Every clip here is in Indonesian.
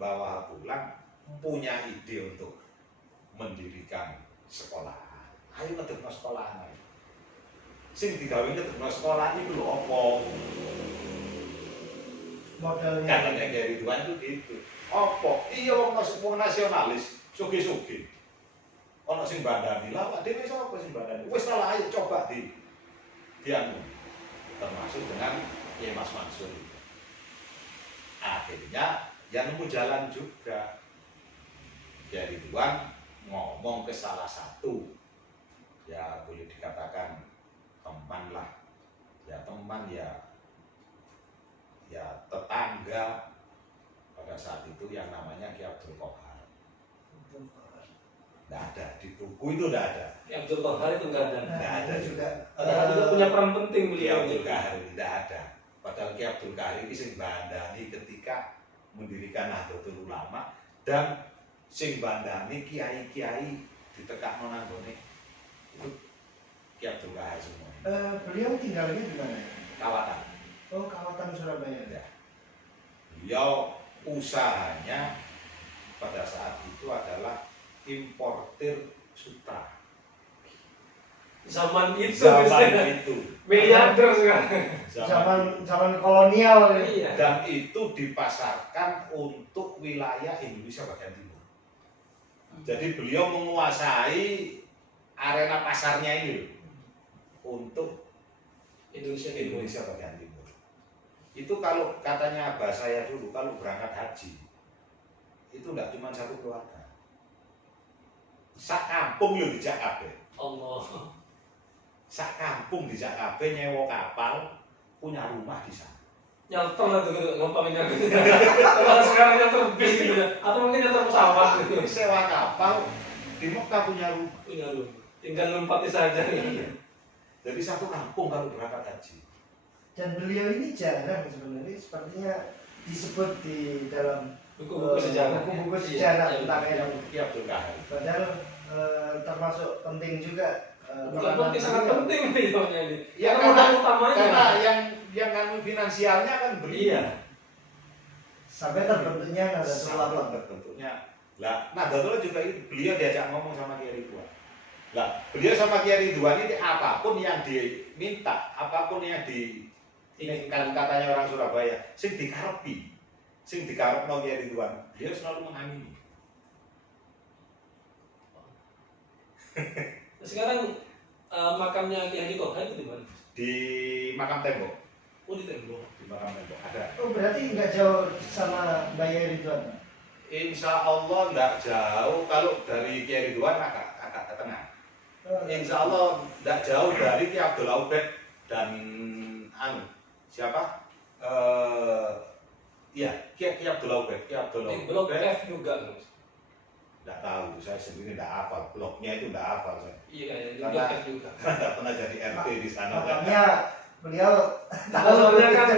bawa pulang punya ide untuk mendirikan sekolah. Ayo ngedekno sekolah ae. Sing digawe ngedekno sekolah iki lho apa? Modelnya Katanya Kiai Ridwan itu gitu. Apa? Iya wong nasionalis, sugih-sugih. Ana sing bandani, lah Pak dhewe sapa sing bandani? Wis lah ayo coba dianu. Termasuk dengan Kiai Mas Mansur. Akhirnya ya nemu jalan juga. Kiai Ridwan ngomong ke salah satu, ya boleh dikatakan teman lah, ya teman ya tetangga pada saat itu yang namanya Ki Abdul Qohar. Tidak ada di buku itu, tidak ada. Ki Abdul Qohar itu nggak ada. Tidak ada juga. Padahal juga punya peran penting Ki beliau. Abdul Qohar tidak ada. Padahal Ki Abdul Qohar ini sing bandani ketika mendirikan Nahdlatul Ulama dan sing bandani kiai-kiai ditekakno nang gone itu Ki Abdul Qohar semua. Beliau tinggalnya di mana? Kawatan. Oh, Kawatan Surabaya. Ya. Beliau usahanya pada saat itu adalah importir sutra. Zaman itu, miliarder sekarang. Zaman kolonial. Iya. Dan itu dipasarkan untuk wilayah Indonesia bagian timur. Jadi beliau menguasai arena pasarnya ini untuk Indonesia bagian timur. Itu kalau katanya abah saya dulu, kalau berangkat haji itu tidak cuma satu keluarga, sak kampung lo dijak kabeh. Allah. Sak kampung dijak kabeh nyewa kapal, punya rumah di sana. Nyalter lah tuh ngomongnya. Kalau sekarang nyalter bis gitu ya, atau mungkin nyalter pesawat gitu. Sewa kapal di Mekah punya rumah. Punya rumah, tinggal lompati saja. Iya. Jadi satu kampung kalau berangkat haji. Dan beliau ini jarang sebenarnya, sepertinya disebut di dalam Buku-buku sejarah. buku-buku sejarah Iya, tentang iya. Ki Abdul Qohar. Padahal termasuk penting juga. Bukan penting, sangat penting videonya ini. Ya, Karena modal utamanya. karena yang anu finansialnya kan beliau. Iya. Sampai terbentuknya Nahdlatul Ulama. Terbentuknya. Lah, Nahdlatul juga itu beliau diajak ngomong sama Kiai Ridwan. Lah, beliau sama Kiai Ridwan ini apapun yang diminta, apapun yang diinginkan katanya orang Surabaya, sing dikarepi, sing dikarepno Kiai Ridwan, beliau selalu mengamini. Sekarang makamnya Ki Haji Qohar itu di mana? Di makam tembok, Oh, di tembok. di makam tembok ada. Oh, berarti nggak jauh sama Bayi Ridwan. Insya Allah nggak jauh, kalau dari Kiai Ridwan agak ke tengah. Insya Allah nggak jauh dari Ki Abdul Aubed dan siapa? Iya, Ki Abdul Aubed, Ki Abdul Blok Aubed. F juga, Mas. Nggak tahu, saya sendiri nggak hafal, bloknya itu nggak hafal saya. Iya, di Karena- Blok F juga. Nggak pernah jadi RT di sana. Makanya beliau Soalnya kan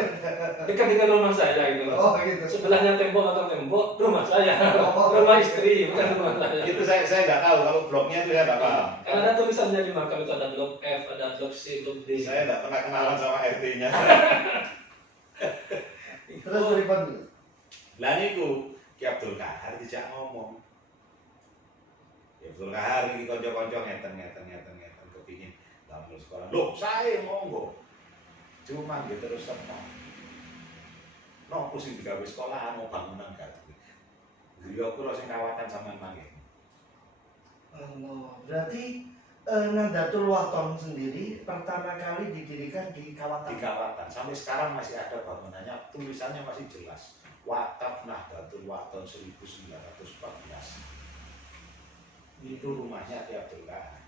dekat dengan rumah saya gitu, Mas. Oh gitu. Sebelahnya tembok atau tembok, rumah saya. Oh. Rumah istri, bukan rumah saya. Itu saya nggak tahu, kalau bloknya itu saya nggak paham. Karena ada tulisannya di makam itu ada blok F, ada blok C, blok D. Saya nggak pernah kenalan sama RT-nya. Terus berikut. Lah niku Ki Abdul Qohar dijak ngomong. Ki Abdul Qohar iki kanca-kanca ngeten kepingin bangun sekolah. Loh, saya monggo. Cuma gitu terus seneng. Nopo sing digawe sekolah mau bangunan gak duwe. Griya kula sing kawatan sampean mangke. Allah. Berarti Nahdlatul Wathon sendiri pertama kali didirikan di Di Kawatan. Kawatan sampai sekarang masih ada bangunannya, tulisannya masih jelas. Wakaf Nahdlatul Wathon 1914. Itu rumahnya Ki Abdul Qohar.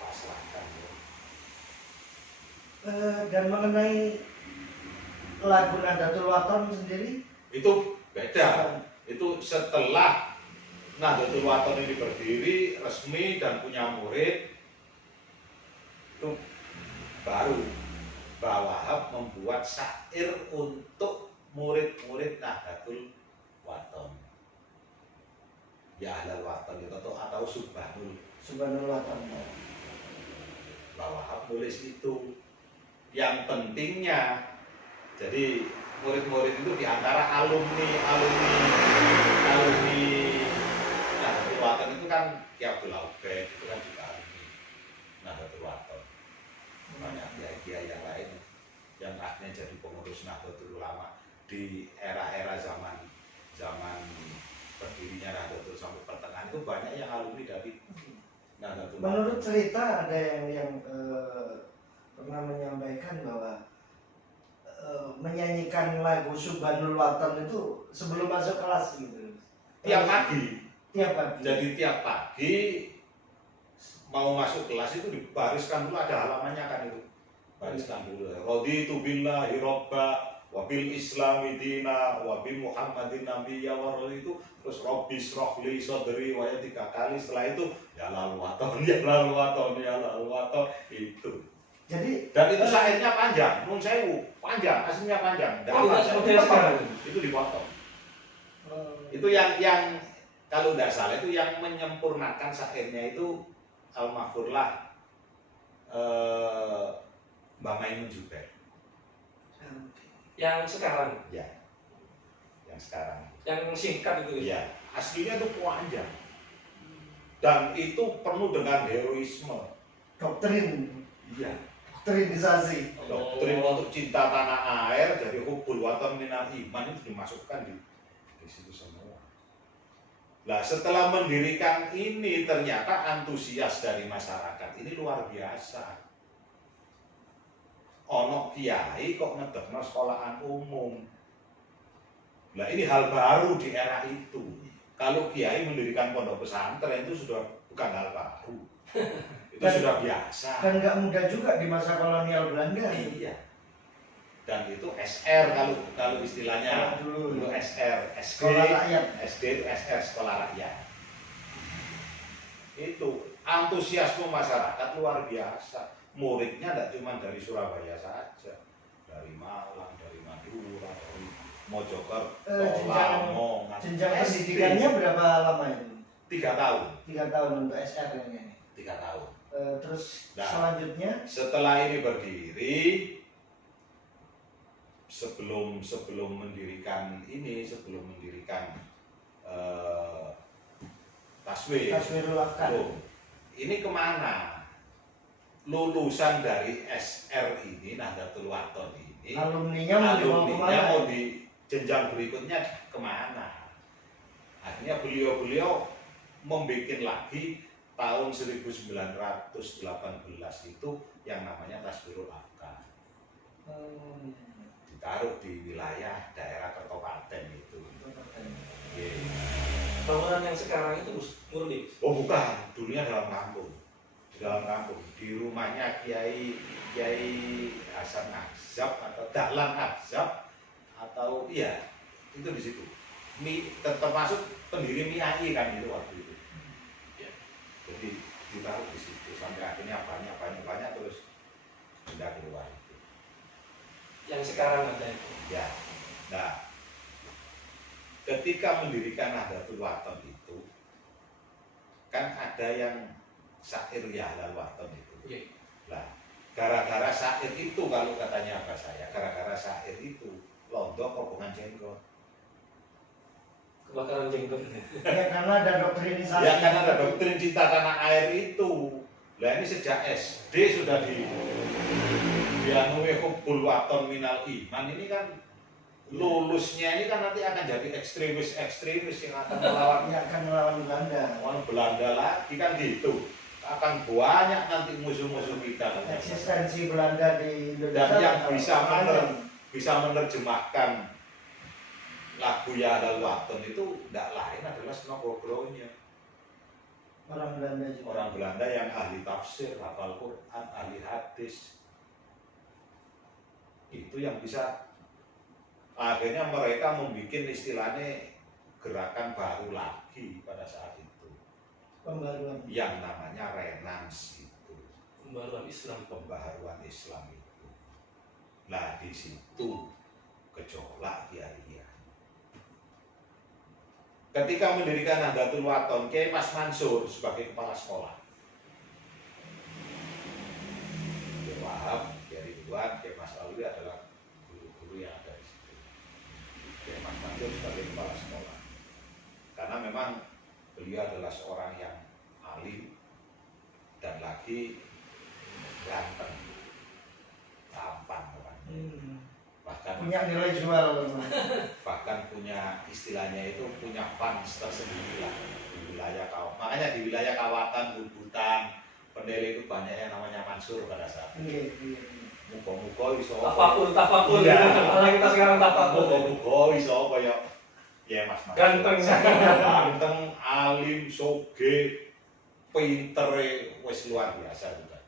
Pasrahkan. Dan mengenai lagu Nahdlatul Wathon sendiri Itu beda. Itu setelah Nahdlatul Wathon ini berdiri resmi dan punya murid, itu baru Mbah Wahab membuat syair untuk murid-murid Nahdlatul Wathon. Ya Ahlal Wathon itu atau Subhanul Wathon. Mbah Wahab nulis itu. Yang pentingnya, jadi murid-murid itu di antara alumni Nahdlatul Wathon itu kan Ki Abdul Aubed itu kan juga alumni Nahdlatul Wathon. Banyak kiai-kiai yang lain yang akhirnya jadi pengurus Nahdlatul Ulama di era-era zaman berdirinya Nahdlatul sampai pertengahan itu banyak yang alumni dari Nahdlatul Wathon. Menurut cerita ada yang pernah menyampaikan bahwa menyanyikan lagu Subhanul Wathon itu sebelum masuk kelas gitu. Tiap pagi. Tiap pagi. Jadi tiap pagi mau masuk kelas itu dibariskan dulu, ada halamannya kan itu. Bariskan dulu. Raditu billahi robba wa bil islami dina wa bi Muhammadin nabiyya wa rasul itu terus Rabbi srohli sodri wa 3 kali. Setelah itu ya lalu waton itu. Jadi Dan itu syairnya panjang, nun sewu, panjang, aslinya panjang. Tidak seperti yang sekarang. Itu dipotong. Itu yang kalau tidak salah itu yang menyempurnakan syairnya itu Al-Mahfurlah Mbak Maimun juga. Yang sekarang, Ya, yang sekarang. yang singkat itu. Ya, aslinya itu panjang. Dan itu penuh dengan heroisme. doktrin, Iya. doktrinisasi. Doktrin untuk cinta tanah air, jadi hubul waton minal iman itu dimasukkan di situ semua. Nah, setelah mendirikan ini ternyata antusias dari masyarakat ini luar biasa. Ono kiai kok ngedekno sekolahan umum. Nah, ini hal baru di era itu. Kalau kiai mendirikan pondok pesantren itu sudah bukan hal baru. Itu sudah biasa. Dan nggak mudah juga di masa kolonial Belanda. Iya. Dan itu SR kalau istilahnya Dulu SR, SD, sekolah rakyat. SD itu SR sekolah rakyat. Itu antusiasme masyarakat luar biasa. Muridnya tidak cuma dari Surabaya saja, dari Malang, dari Madura, dari Mojokerto, Lamongan. Jenjang SD. pendidikannya berapa lama itu? 3 tahun. 3 tahun untuk SR ini. 3 tahun. Terus Nah, selanjutnya setelah ini berdiri, sebelum mendirikan Taswirul Afkar. Ini kemana? Lulusan dari SR ini, Nahdlatul Wathon ini, Alumninya mau dibawa kemana? mau di jenjang berikutnya kemana? Akhirnya beliau membuat lagi tahun 1918 itu yang namanya Taswirul Afkar. Ditaruh di wilayah daerah Kertopaten itu. Bangunan yang sekarang itu murni. Oh bukan, dulunya dalam kampung. Di dalam kampung, di rumahnya Kiai Hasan Ahzab atau Dahlan Ahzab atau iya itu di situ. Termasuk pendiri MIAI kan itu waktu itu. Ya. Jadi ditaruh di situ sampai akhirnya banyak terus pindah keluar itu. Yang sekarang ada itu. Ya. Nah, ketika mendirikan Nahdlatul Wathon itu kan ada yang syair Yahlal Wathon itu. Iya. Nah, gara-gara syair itu kalau katanya apa saya, gara-gara syair itu londok rombongan jenggot. Kebakaran jenggot. Ya karena ada doktrinisasi. Ya karena ada doktrin cinta tanah air itu. Nah ini sejak SD sudah dianui hubbul waton minal iman ini kan lulusnya ini kan nanti akan jadi ekstremis yang akan melawan Ya akan melawan Belanda. Belanda lagi kan gitu. Akan banyak nanti musuh-musuh kita. Eksistensi Belanda di Indonesia. Dan yang bisa menerjemahkan lagu Yahlal Wathon itu tidak lain adalah Snogogro-nya. Orang Belanda juga. Orang Belanda yang ahli tafsir, hafal Quran, ahli hadis. Itu yang bisa akhirnya mereka membuat istilahnya gerakan baru lagi pada saat itu. Pembaruan. Yang namanya Renans itu. Pembaruan Islam. Pembaharuan Islam itu. Nah di situ gejolak kiai. Ketika mendirikan Nahdlatul Wathon, Kiai Mas Mansur sebagai kepala sekolah. Kiai Wahab, Kiai Ridwan, Kiai Mas Alwi adalah guru-guru yang ada di situ. beliau adalah seorang yang alim dan lagi ganteng, tampan orangnya. Bahkan Punya nilai jual. bahkan punya istilahnya itu punya fans tersendiri lah di wilayah Kawatan. Makanya di wilayah Kawatan, Bubutan, Pendele itu banyak yang namanya Mansur pada saat itu. Muga-muga iso Tafakul. Iya. Malah kita sekarang tafakul. muga-muga iso kaya ya Mas Mansur. Ganteng, alim, soge, pintere wis luar biasa juga.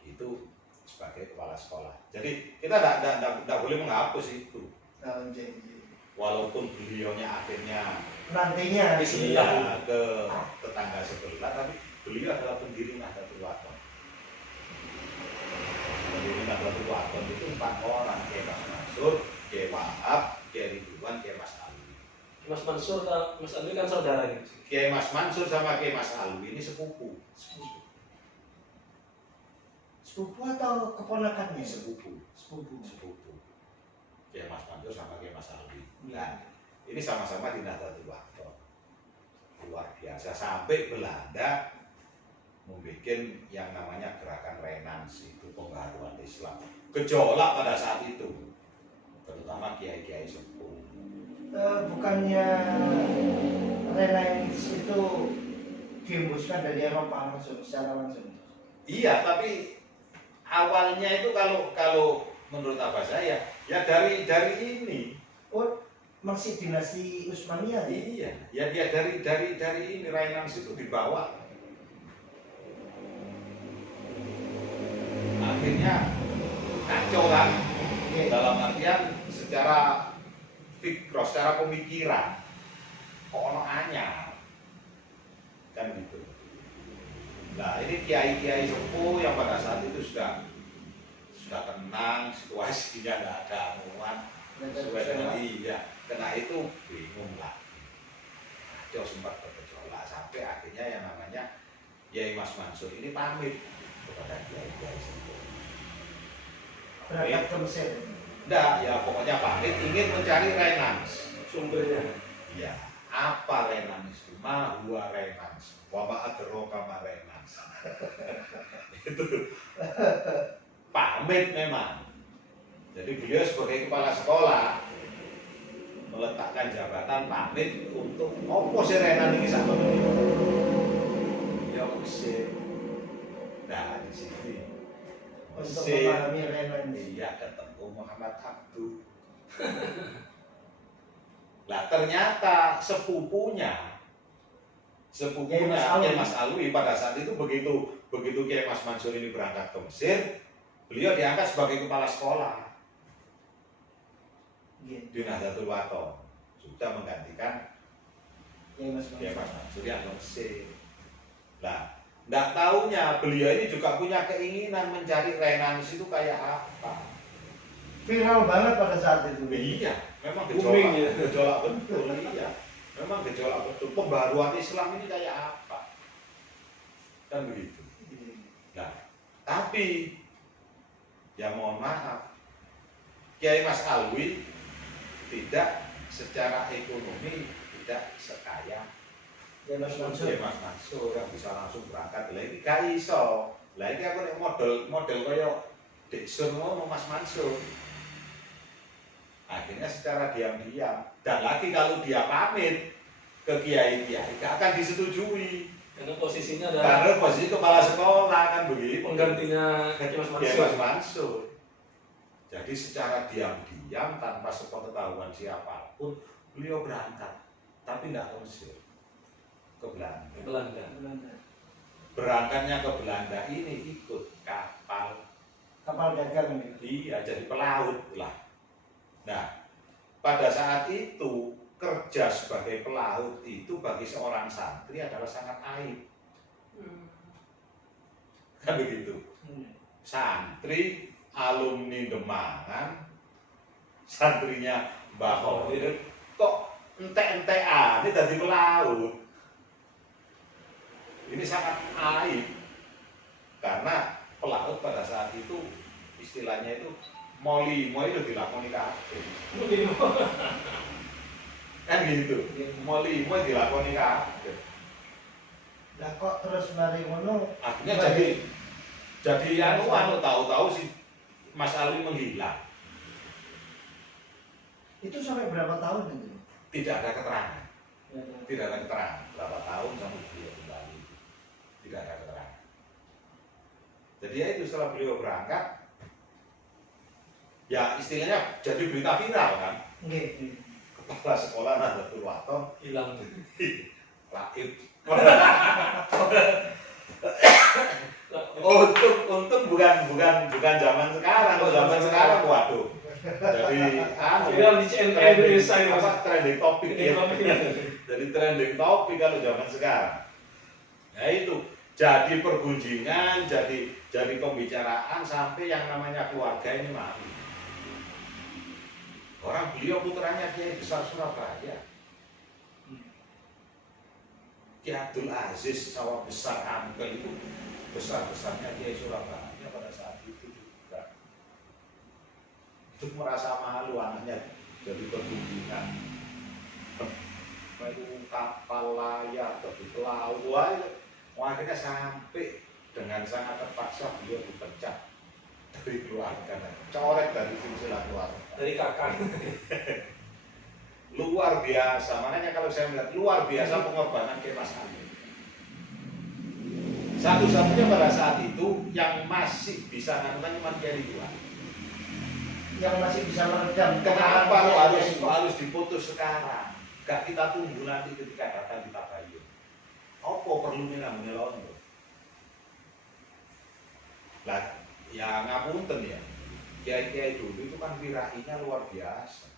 Itu sebagai kepala sekolah. Jadi kita tidak boleh menghapus itu. Walaupun beliaunya akhirnya Nantinya iya ke tetangga sebelah, tapi beliau adalah pendiri Nahdlatul Wathon. Pendiri Nahdlatul Wathon itu 4 orang, Kiai Mas Mansur, Kiai Wahab, Kiai Ridwan, Kiai Mas Alwi. Mas Mansur sama Mas Alwi kan saudara ini. Kiai Mas Mansur sama Kiai Mas Alwi ini sepupu. Sepupu atau keponakannya? Sepupu. Kiai Mas Mansur sama Kiai Mas Alwi. Nah, ini sama-sama di Nahdlatul Wathon. Luar biasa sampai Belanda membuat yang namanya gerakan Renans, itu pembaharuan Islam. Gejolak pada saat itu, terutama kiai-kiai sepuh. Bukannya Renans itu dihembuskan dari Eropa secara langsung? Iya, tapi awalnya itu kalau menurut apa saya, ya dari ini. Oh, masih dinasti Utsmaniyah? Iya, ya dia dari ini Renans itu dibawa. Akhirnya kacau kan, dalam artian secara fikro, secara pemikiran kok ono anyar kan gitu. Nah ini kiai-kiai sepuh yang pada saat itu sudah tenang, situasinya nggak ada amuan, sesuai dengan karena itu bingung lah. Kacau sempat bergejolak sampai akhirnya yang namanya Kiai Mas Mansur ini pamit kepada kiai-kiai sepuh. Berangkat ke Mesir? Enggak, ya pokoknya pamit ingin mencari Renans. Sumbernya. Ya, apa Renans itu? Ma huwa Renans, wa ma adraka ma Renans. Itu pamit memang. Jadi beliau sebagai kepala sekolah meletakkan jabatan pamit untuk opo si Renan ini sama beliau. Ya Mesir. Nah di sini Untuk memahami Renans. Iya ketemu Muhammad Abduh. Lah ternyata sepupunya Kiai Mas Alwi pada saat itu begitu Kiai Mas Mansur ini berangkat ke Mesir, beliau diangkat sebagai kepala sekolah di Nahdlatul Wathon, sudah menggantikan Kiai Mas Mansur yang ke Mesir. Nah, nggak taunya beliau ini juga punya keinginan mencari Renans itu kayak apa. Viral banget pada saat itu. Iya, memang Booming, ya. gejolak betul, iya. Memang gejolak betul. Pembaruan Islam ini kayak apa? Kan begitu. Nah, tapi ya mohon maaf, Kiai Mas Alwi tidak secara ekonomi tidak sekaya Kiai Mas Mansur. Kiai Mas Mansur yang bisa langsung berangkat. Lah iki gak iso. Lah iki aku nek model kaya Diksun ngono Mas Mansur. Akhirnya secara diam-diam, dan lagi kalau dia pamit ke kiai-kiai gak akan disetujui. Karena posisinya adalah Karena posisi kepala sekolah kan begitu. penggantinya Kiai Mas Kiai Mansur. Mas Mansur. Jadi secara diam-diam tanpa sepengetahuan siapapun beliau berangkat, tapi tidak ke Mesir, ke Belanda. Ke Belanda. Berangkatnya ke Belanda ini ikut kapal Dagang gitu. Iya, jadi pelaut lah. Nah, pada saat itu kerja sebagai pelaut itu bagi seorang santri adalah sangat aib. Kan begitu. Santri alumni Demangan, santrinya Mbah Khalid, kok entek-entekan ini jadi pelaut. Ini sangat aib karena pelaut pada saat itu istilahnya itu molimo itu dilakoni kabeh. Kan gitu. Molimo dilakoni kabeh. Lah kok terus mari ngono? Akhirnya Mari- jadi anu tahu-tahu si Mas Alwi menghilang. Itu sampai berapa tahun itu? Tidak ada keterangan. Ya, Tidak ada keterangan berapa tahun sampai beliau kembali. Tidak ada keterangan. Jadi ya itu setelah beliau berangkat, ya istilahnya jadi berita viral kan. Nggih. Kepala sekolah Nahdlatul Wathon Hilang. laib. Untung bukan zaman sekarang. Kalau zaman sekarang waduh. Jadi Viral di CNN Indonesia ini. apa trending topik ya. Jadi trending topik kalau zaman sekarang. Ya itu jadi pergunjingan, jadi pembicaraan sampai yang namanya keluarga ini malu. Orang beliau putranya Kiai Besar Surabaya. Ki Abdul Aziz Sawah Besar Ampel itu besar-besarnya Kiai Surabaya pada saat itu juga. Itu merasa malu anaknya jadi pergunjingan. Itu kapal layar, pergi ke laut, akhirnya sampai dengan sangat terpaksa beliau dipecat dari keluarga, coret dari silsilah keluarga. Dari kakak. Luar biasa, makanya kalau saya melihat luar biasa pengorbanan Kiai Mas Alwi. Satu-satunya pada saat itu yang masih bisa nganukan cuma Kiai Ridwan. Yang masih bisa meredam. Kenapa harus diputus sekarang? Gak kita tunggu nanti ketika datang di Tabayun. Apa perlunya namanya londo? Lah, ya ngapunten ya. Kiai-kiai dulu itu kan wirainya luar biasa.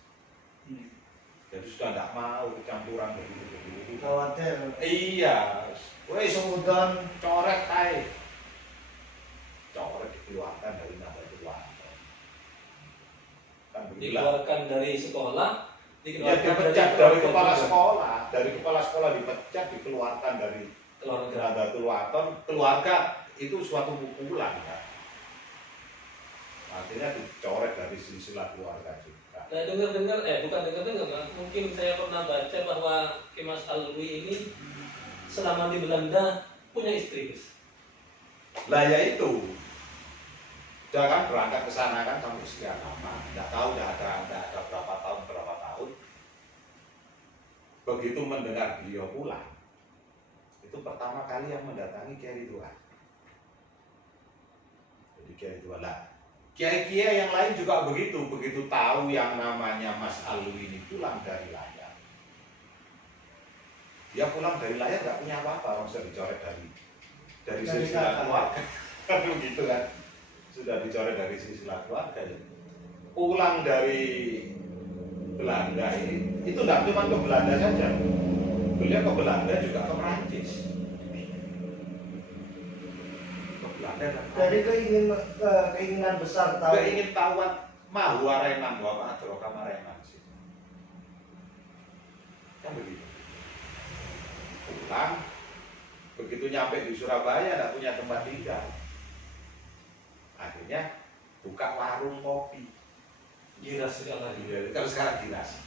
Jadi sudah tidak mau kecampuran begitu. Khawatir. Iya, wes Sudon. coret aja. Coret dikeluarkan dari Nahdlatul Wathon. Kan begitu lah. Dikeluarkan dari sekolah, Ya dipecat dari kepala sekolah, dipecat, dikeluarkan dari keluarga. Nahdlatul Wathon. Keluarga itu suatu pukulan kan. Akhirnya dicoret dari silsilah keluarga juga. Nah, dengar-dengar, bukan dengar-dengar, mungkin saya pernah baca bahwa Ki Mas Alwi ini selama di Belanda punya istri, Mas. Lah ya itu, dia kan berangkat ke sana kan sampai sekian lama, nggak tahu nggak ada berapa tahun. Begitu mendengar beliau pulang, itu pertama kali yang mendatangi Kiai Ridwan. Jadi Kiai Ridwan lah. Kiai-kiai yang lain juga begitu tahu yang namanya Mas Alwi ini pulang dari layar. Dia pulang dari layar nggak punya apa-apa, orang sudah dicoret dari silsilah keluarga. Kan begitu kan, sudah dicoret dari silsilah keluarga. Pulang dari Belanda ini, itu nggak cuma ke Belanda saja. Beliau ke Belanda juga ke Perancis. Dari keinginan besar tahu. Keingin tahuan mahwa renan wa adroka marenan sih. Kan begitu. Pulang, begitu nyampe di Surabaya tidak punya tempat tinggal. Akhirnya buka warung kopi. Giras sekali lagi. Kalau sekarang giras.